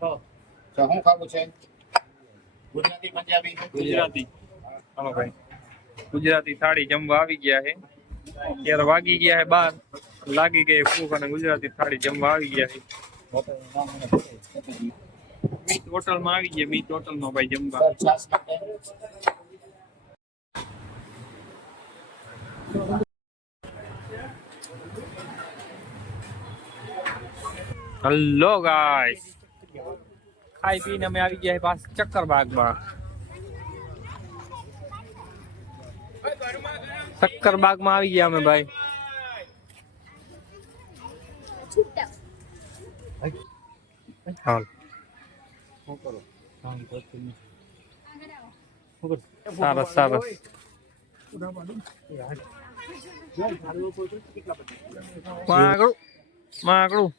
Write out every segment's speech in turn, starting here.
તો શું ખાવું છે? ગુજરાતી, પંજાબી? ગુજરાતી. હાલો ભાઈ, ગુજરાતી થાળી જમવા આવી ગયા છે. અત્યારે વાગી ગયા છે 12, લાગી ગઈ ભૂખ અને ગુજરાતી થાળી જમવા આવી ગયા છે. મીત હોટલમાં આવી ગયા, મીત હોટલમાં ભાઈ જમવા. હેલો ગાઈસ, ખાઈ પીને અમે આવી ગયા પાછ ચક્કરબાગમાં. ચક્કરબાગમાં આવી ગયા અમે ભાઈ. હાલ સરસ સરસ. માગડું માગડું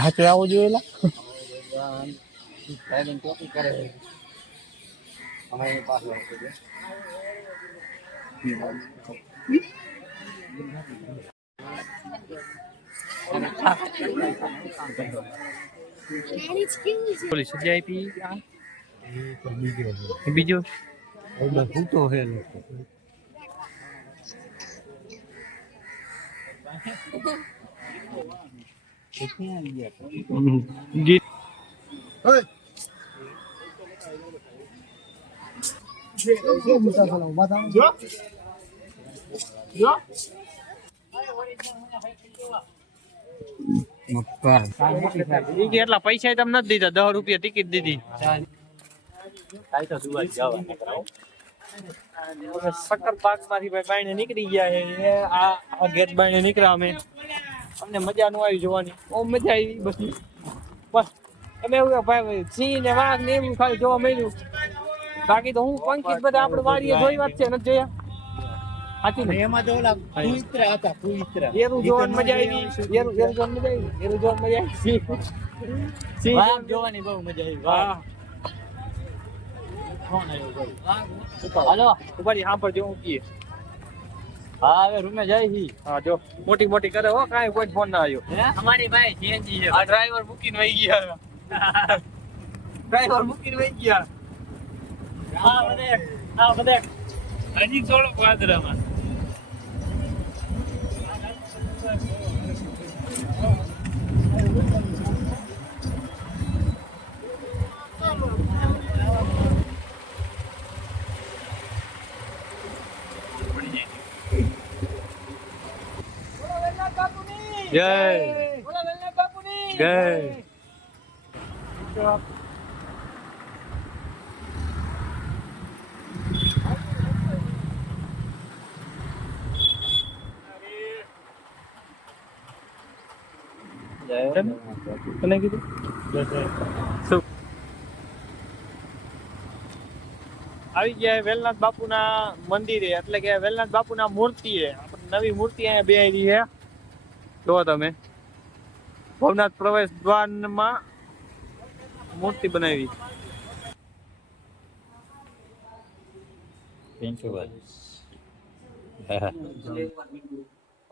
હાથે આવો જોયેલા સજાઈ પી બીજો ગીત એટલા પૈસા તમે નથી દીધા, 10 રૂપિયા ટિકિટ દીધી. શક્કરબાગ માંથી ભાઈ બાઈને નીકળી ગયા છે. આ ગેટ બાઈને નીકળ્યા અમે. અમને મજા ન આવી જોવાની, બહુ મજા આવી બસ. બસ અમે એવું ભાઈ સિંહ ને વાઘ ને એવું ખાલી જોવા મળ્યું. બાકી તો હું પંકિત બધા આપણે વાડીએ જોઈ વાત છે, નથી જોયા? એમાં તો ઓલા કુઈત્રા હતા, કુઈત્રા એરું જોવાની મજા આવી. એરું જોવાની મજા આવી. એરું જોવાની મજા આવી. વાઘ જોવાની બહુ મજા આવી. વાહ હાલો ઉપાડી સાંભળ જો હું કીએ. હા હવે રૂમે જાય છી. હા જો મોટી મોટી કરે હો, કાંઈ કોઈ ફોન ના આવ્યો. અમારી ભાઈ સીએનજી છે. આ ડ્રાઈવર મૂકીને વહી ગયા. ડ્રાઈવર મૂકીને વહી ગયા. આ બધે હજી થોડો પાદરામાં જય જય. તને કીધું આવી ગયા વેલનાથ બાપુના મંદિરે, એટલે કે વેલનાથ બાપુના મૂર્તિ નવી મૂર્તિ અહીંયા બેહાડી છે. જો તમે ભવનાથ પ્રવેશ દ્વારમાં મૂર્તિ બનાવી.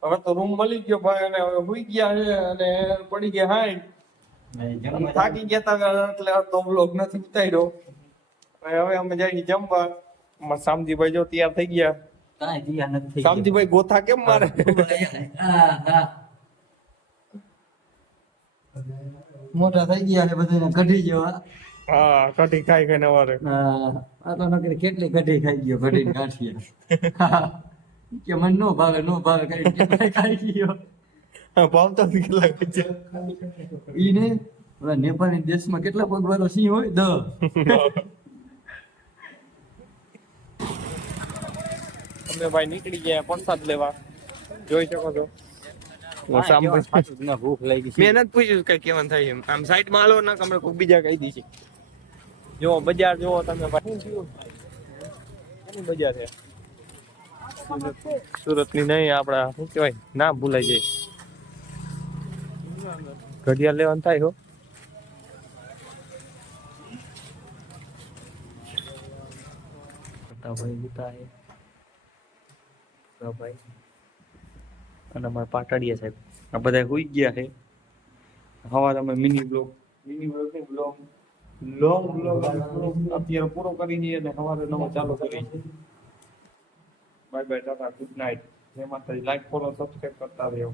હવે તો રૂમ મળી ગયો ભાઈ, અને હવે સુઈ ગયા છે અને પડી ગયા હાઈ. થાકી ગયા હતા એટલે તો વ્લોગ નથી ઉતાર્યો. હવે અમે જઈ જમવા. અમારા શામજીભાઈ જો તૈયાર થઈ ગયા. શામજીભાઈ ગોથા કેમ મારે? મોટા થઈ ગયા છે બધા, કઢી જેવા. હા કઢી ખાઈ ખાઈને વારે. આ તો નકરી કેટલી કઢી ખાઈ ગયો, કઢી ગાંઠિયા. કે મને નો ભાવે કરી ખાઈ ગયો. ભાવ તો કેટલા છે ઈ ને નેપાળી દેશમાં કેટલા પગવારો સિંહ હોય? 10. અમે ભાઈ નીકળી ગયા પ્રસાદ લેવા, જોઈ શકો છો. ભૂખ લાગી છે. મેં નથી પૂછ્યું કઈ કેવાનું થાય એમ. આમ સાઈડ માં હાલો ના અમે કોઈ બીજા કહી દીધી. જો બજાર જોવો તમે ભાઈ, બજાર છે સુરત ની નહીં, આપડા શું કેવાય ના ભૂલાઈ જાય. ઘડિયાળ લેવાનું થાય હો. મોટા ભાઈ ઉતા છે ભાઈ અને અમારા પાટડિયા સાહેબ આ બધા હોઈ ગયા છે હવા તમે મિની બ્લોગ લોંગ બ્લોગ અત્યારે પૂરો કરી દઈએ અને સવારે નવો ચાલુ કરી bye bye tata good night જય માતાજી લાઈક ફોલો સબસ્ક્રાઇબ કરતા રહ્યો